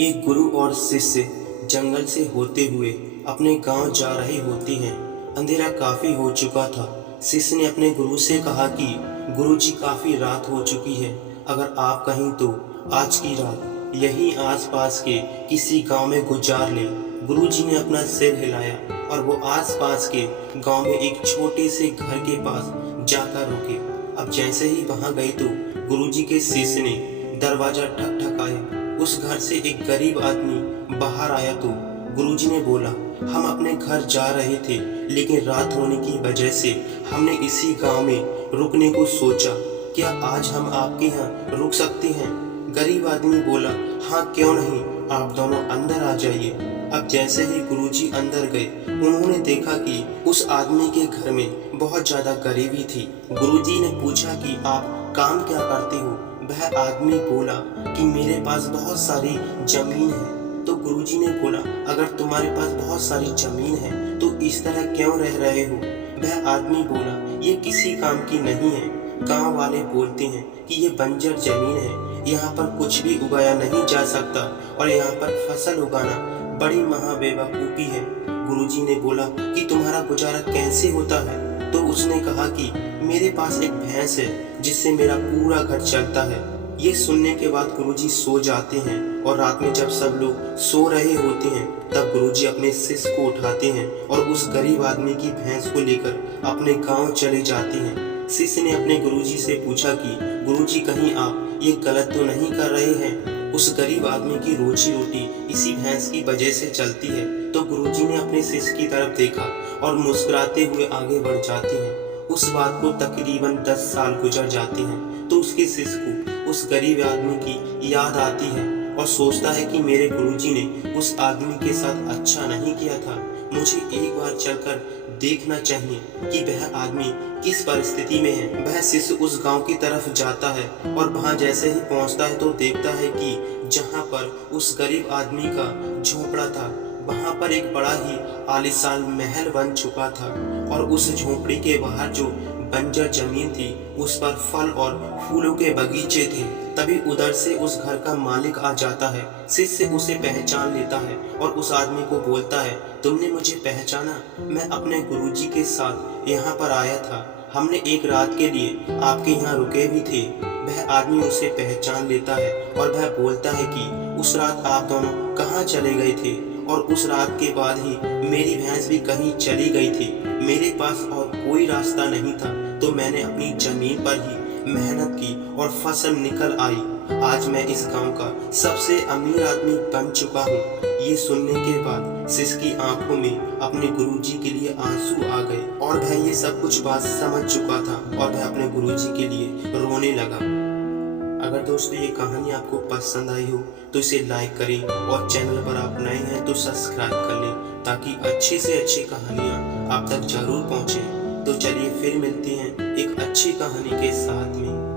एक गुरु और शिष्य जंगल से होते हुए अपने गांव जा रहे होते हैं। अंधेरा काफी हो चुका था। शिष्य ने अपने गुरु से कहा कि गुरुजी, काफी रात हो चुकी है, अगर आप कहीं तो आज की रात यहीं आसपास के किसी गांव में गुजार ले। गुरुजी ने अपना सिर हिलाया और वो आसपास के गांव में एक छोटे से घर के पास जाकर रुके। अब जैसे ही वहां गए तो गुरुजी के शिष्य ने दरवाजा ठकठकाया। उस घर से एक गरीब आदमी बाहर आया तो गुरुजी ने बोला, हम अपने घर जा रहे थे, लेकिन रात होने की वजह से हमने इसी गांव में रुकने को सोचा। क्या आज हम आपके यहाँ रुक सकते हैं? गरीब आदमी बोला, हाँ क्यों नहीं, आप दोनों अंदर आ जाइए। अब जैसे ही गुरुजी अंदर गए, उन्होंने देखा कि उस आदमी के घर में बहुत ज्यादा गरीबी थी। गुरुजी ने पूछा कि आप काम क्या करते हो? वह आदमी बोला कि मेरे पास बहुत सारी जमीन है। तो गुरुजी ने बोला, अगर तुम्हारे पास बहुत सारी जमीन है तो इस तरह क्यों रह रहे हो? वह आदमी बोला, ये किसी काम की नहीं है। गांव वाले बोलते हैं कि ये बंजर जमीन है, यहाँ पर कुछ भी उगाया नहीं जा सकता और यहाँ पर फसल उगाना बड़ी महाबेवकूफी है। गुरुजी ने बोला कि तुम्हारा गुजारा कैसे होता है? तो उसने कहा कि मेरे पास एक भैंस है जिससे मेरा पूरा घर चलता है। ये सुनने के बाद गुरुजी सो जाते हैं और रात में जब सब लोग सो रहे होते हैं तब गुरुजी अपने शिष्य को उठाते हैं और उस गरीब आदमी की भैंस को लेकर अपने गांव चले जाते हैं। शिष्य ने अपने गुरुजी से पूछा कि गुरुजी, कहीं आप ये गलत तो नहीं कर रहे हैं? उस गरीब आदमी की रोजी रोटी इसी भैंस की वजह से चलती है। तो गुरुजी ने अपने शिष्य की तरफ देखा और मुस्कुराते हुए आगे बढ़ जाते हैं। उस बात को तकरीबन 10 साल गुजर जाते हैं तो उसके शिष्य को उस गरीब आदमी की याद आती है और सोचता है कि मेरे गुरुजी ने उस आदमी के साथ अच्छा नहीं किया था। मुझे एक बार चलकर देखना चाहिए कि वह आदमी किस परिस्थिति में है। वह शिष्य उस गांव की तरफ जाता है और वहां जैसे ही पहुंचता है तो देखता है कि जहां पर उस गरीब आदमी का झोपड़ा था, वहां पर एक बड़ा ही आलीशान महल बन चुका था और उस झोपड़ी के बाहर जो बंजर जमीन थी उस पर फल और फूलों के बगीचे थे। तभी उधर से उस घर का मालिक आ जाता है। शिष्य उसे पहचान लेता है और उस आदमी को बोलता है, तुमने मुझे पहचाना? मैं अपने गुरुजी के साथ यहाँ पर आया था, हमने एक रात के लिए आपके यहाँ रुके भी थे। वह आदमी उसे पहचान लेता है और वह बोलता है कि उस रात आप दोनों कहाँ चले गए थे? और उस रात के बाद ही मेरी भैंस भी कहीं चली गई थी। मेरे पास और कोई रास्ता नहीं था तो मैंने अपनी जमीन पर ही मेहनत की और फसल निकल आई। आज मैं इस गांव का सबसे अमीर आदमी बन चुका हूँ। ये सुनने के बाद शिष्य की आंखों में अपने गुरुजी के लिए आंसू आ गए और वह ये सब कुछ बात समझ चुका था और वह अपने गुरुजी के लिए रोने लगा। अगर दोस्तों ये कहानी आपको पसंद आई हो तो इसे लाइक करें और चैनल पर आप नए हैं तो सब्सक्राइब कर लें ताकि अच्छी से अच्छी कहानियाँ आप तक जरूर पहुँचे। तो चलिए फिर मिलते हैं एक अच्छी कहानी के साथ में।